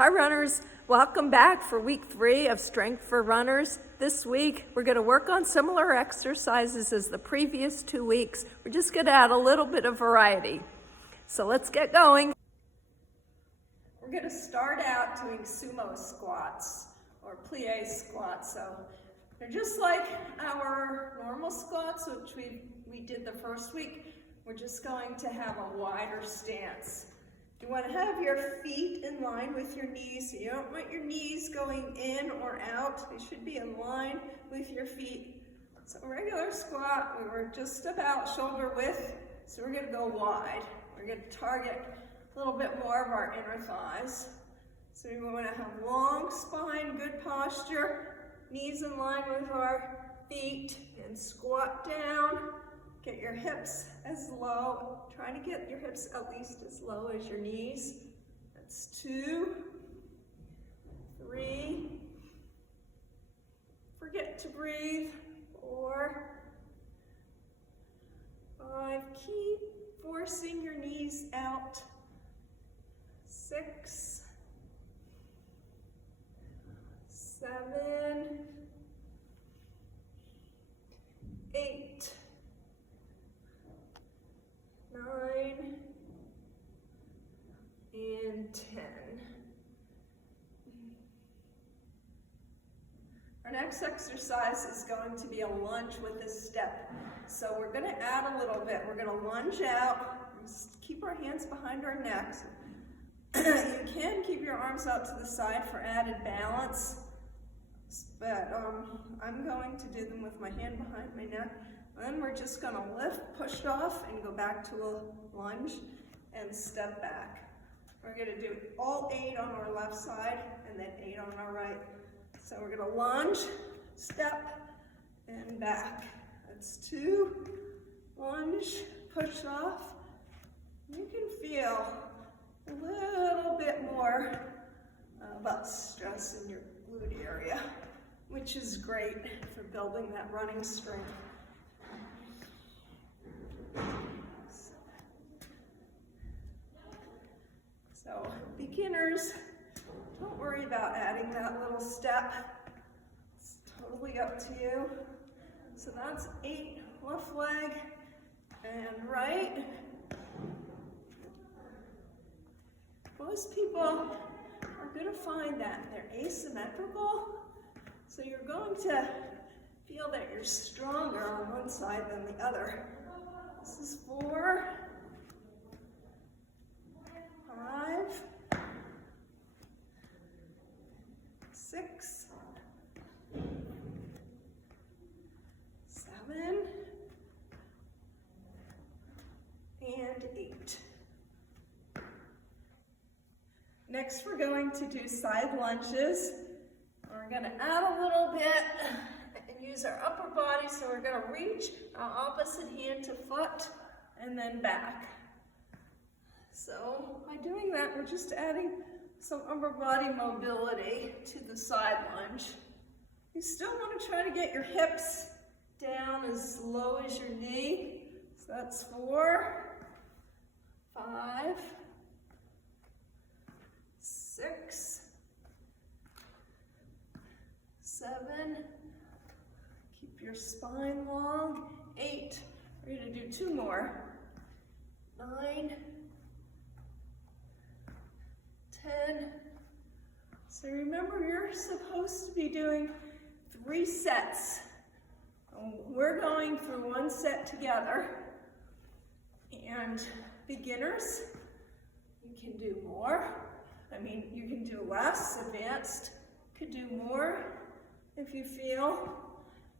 Hi runners, welcome back for week 3 of Strength for Runners. This week we're going to work on similar exercises as the previous 2 weeks. We're just going to add a little bit of variety. So let's get going. We're going to start out doing sumo squats or plie squats. So they're just like our normal squats, which we did the first week. We're just going to have a wider stance. You want to have your feet in line with your knees. So you don't want your knees going in or out. They should be in line with your feet. So regular squat, we were just about shoulder width. So we're going to go wide. We're going to target a little bit more of our inner thighs. So we want to have long spine, good posture, knees in line with our feet, and squat down. Get your hips as low. Try to get your hips at least as low as your knees. That's 2, 3. Forget to breathe. 4, 5. Keep forcing your knees out. 6, 7, 8, 9, and 10. Our next exercise is going to be a lunge with a step. So we're going to add a little bit. We're going to lunge out, keep our hands behind our necks. You can keep your arms out to the side for added balance, but I'm going to do them with my hand behind my neck. Then we're just going to lift, push off, and go back to a lunge and step back. We're going to do all 8 on our left side and then 8 on our right. So we're going to lunge, step, and back. That's 2, lunge, push off. You can feel a little bit more about stress in your glute area, which is great for building that running strength. So beginners, don't worry about adding that little step. It's totally up to you. So that's 8 left leg and right. Most people are going to find that they're asymmetrical. So you're going to feel that you're stronger on one side than the other. This is 4, 5, 6, 7, and 8. Next, we're going to do side lunges. We're going to add a little bit and use our upper body. So we're going to reach our opposite hand to foot and then back. So by doing that, we're just adding some upper body mobility to the side lunge. You still want to try to get your hips down as low as your knee. So that's 4, 5, 6, 7, keep your spine long, 8, we're going to do 2 more, 9, 10, so remember you're supposed to be doing 3 sets. We're going through 1 set together, and beginners, you can do more. You can do less. Advanced could do more if you feel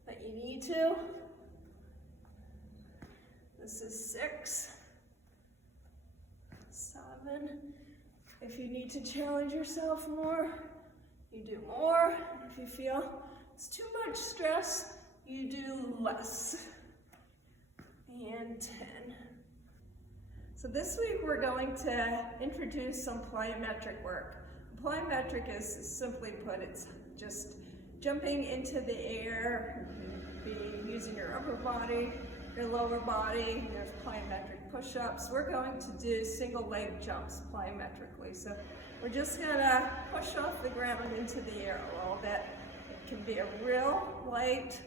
that you need to. This is 6, 7. If you need to challenge yourself more, you do more. If you feel it's too much stress, you do less. And 10. So this week we're going to introduce some plyometric work. Plyometric is simply put, it's just jumping into the air, using your upper body, your lower body. There's plyometric push-ups. We're going to do single leg jumps plyometrically. So we're just gonna push off the ground into the air a little bit. It can be a real light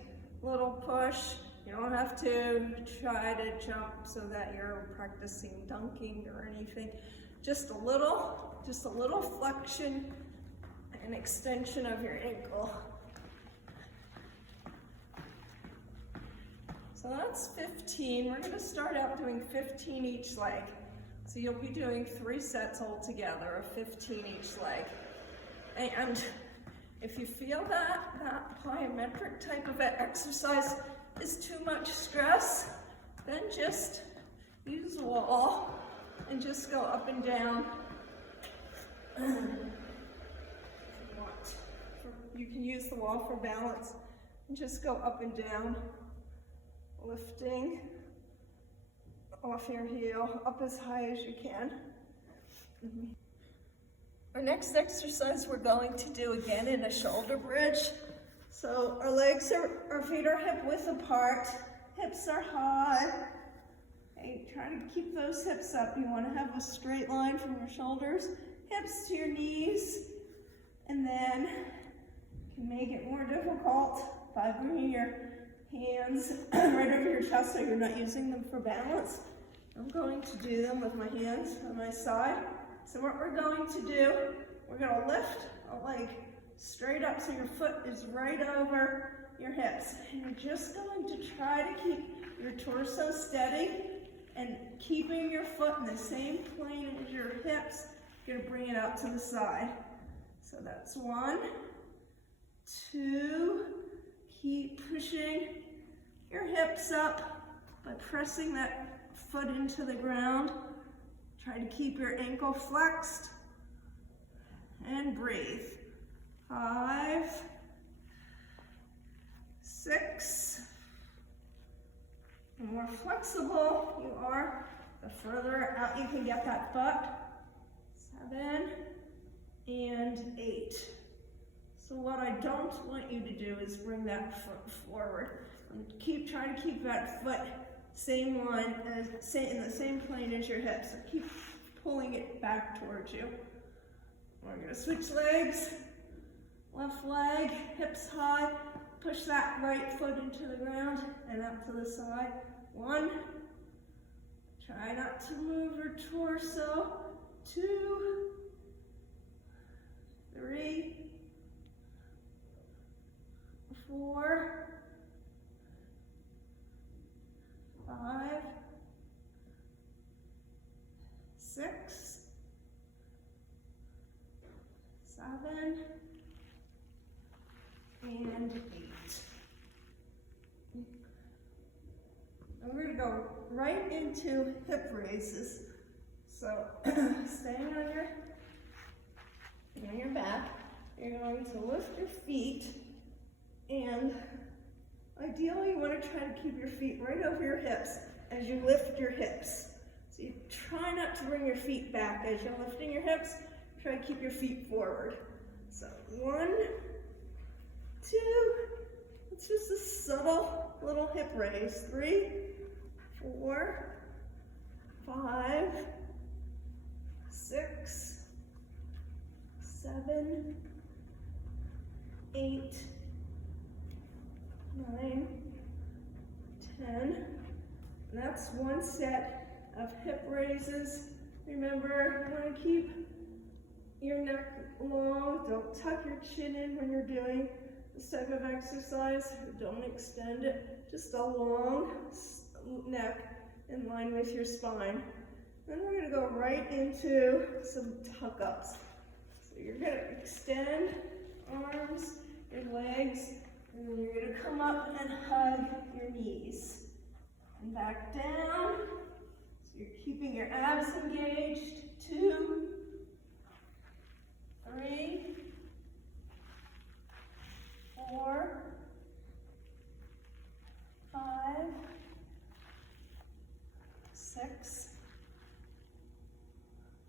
little push. You don't have to try to jump so that you're practicing dunking or anything. Just a little flexion and extension of your ankle. So that's 15. We're gonna start out doing 15 each leg. So you'll be doing 3 sets altogether of 15 each leg. And if you feel that plyometric type of exercise is too much stress, then just use the wall and just go up and down. If you want. You can use the wall for balance and just go up and down, lifting off your heel up as high as you can. Our next exercise we're going to do again in a shoulder bridge. So our feet are hip width apart, hips are high. Okay, try to keep those hips up. You want to have a straight line from your shoulders, hips to your knees, and then you can make it more difficult by bringing your hands right over your chest so you're not using them for balance. I'm going to do them with my hands on my side. So what we're going to do, we're going to lift a leg straight up so your foot is right over your hips. And you're just going to try to keep your torso steady and keeping your foot in the same plane as your hips. You're going to bring it out to the side. So that's 1, 2, keep pushing your hips up by pressing that foot into the ground. Try to keep your ankle flexed and breathe. 5, 6. The more flexible you are, the further out you can get that butt. 7 and 8. So what I don't want you to do is bring that foot forward. And trying to keep that foot same line, in the same plane as your hips. So keep pulling it back towards you. We're gonna switch legs. Left leg, hips high. Push that right foot into the ground and up to the side. 1. Try not to move your torso. 2, 3, 4, 5, 6, 7, and 8. And we're going to go right into hip raises. So staying on your back, you're going to lift your feet, and ideally you want to try to keep your feet right over your hips as you lift your hips. So you try not to bring your feet back as you're lifting your hips. Try to keep your feet forward. So 1, 2, it's just a subtle little hip raise. 3, 4, 5, 6, 7, 8, 9, 10. And that's 1 set of hip raises. Remember, you want to keep your neck long. Don't tuck your chin in when you're doing this type of exercise. Don't extend it. Just a long neck in line with your spine. Then we're going to go right into some tuck-ups. So you're going to extend arms, your legs, and then you're going to come up and hug your knees. And back down. So you're keeping your abs engaged. 2, 3, 4, 5, 6,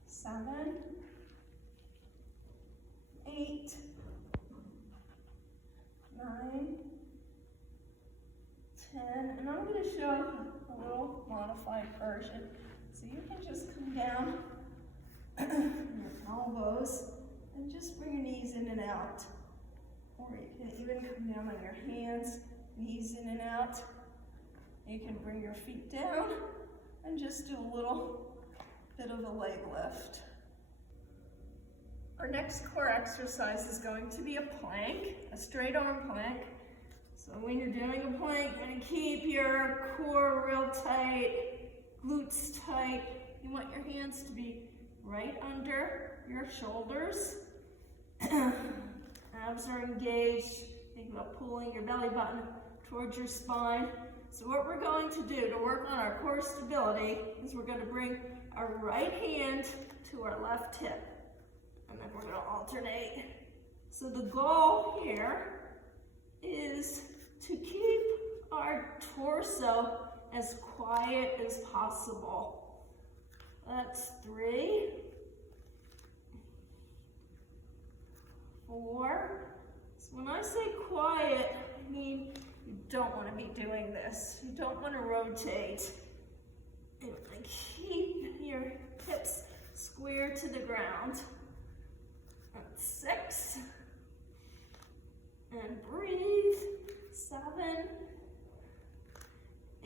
7, 8, 9, 10, and I'm going to show a little modified version So you can just come down your elbows and just bring your knees in and out. Or you can even come down on your hands, knees in and out. You can bring your feet down and just do a little bit of a leg lift. Our next core exercise is going to be a plank, a straight arm plank. So when you're doing a plank, you're going to keep your core real tight, glutes tight. You want your hands to be right under your shoulders. Abs are engaged. Think about pulling your belly button towards your spine. So what we're going to do to work on our core stability is we're going to bring our right hand to our left hip. And then we're going to alternate. So the goal here is to keep our torso as quiet as possible. That's 3, 4. So when I say quiet, I mean you don't want to be doing this. You don't want to rotate. You want to keep your hips square to the ground. That's 6. And breathe. 7,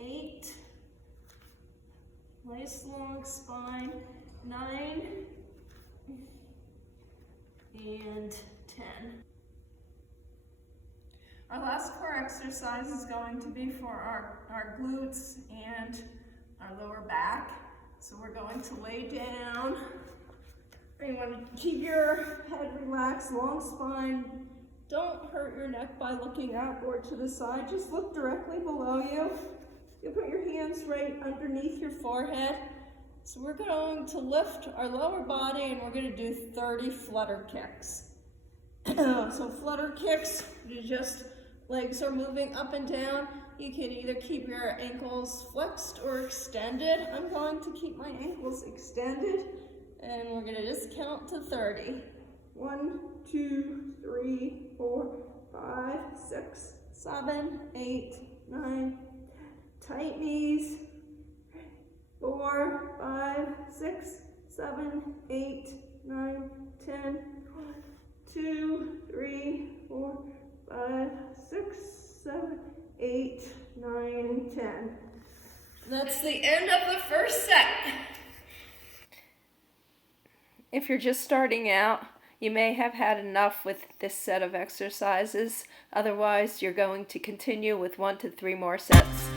8. Nice long spine. 9 and 10. Our last core exercise is going to be for our glutes and our lower back. So we're going to lay down. You want to keep your head relaxed, long spine. Don't hurt your neck by looking up or to the side. Just look directly below you. You put your hands right underneath your forehead. So we're going to lift our lower body and we're going to do 30 flutter kicks. So flutter kicks, you just legs are moving up and down. You can either keep your ankles flexed or extended. I'm going to keep my ankles extended and we're going to just count to 30. 1, 2, 3, 4, 5, 6, 7, 8, 9. Tight knees. 4, 5, 6, 7, 8, 9, 10. 1, 2, 3, 4, 5, 6, 7, 8, 9, 10. That's the end of the first set. If you're just starting out, you may have had enough with this set of exercises. Otherwise, you're going to continue with 1 to 3 more sets.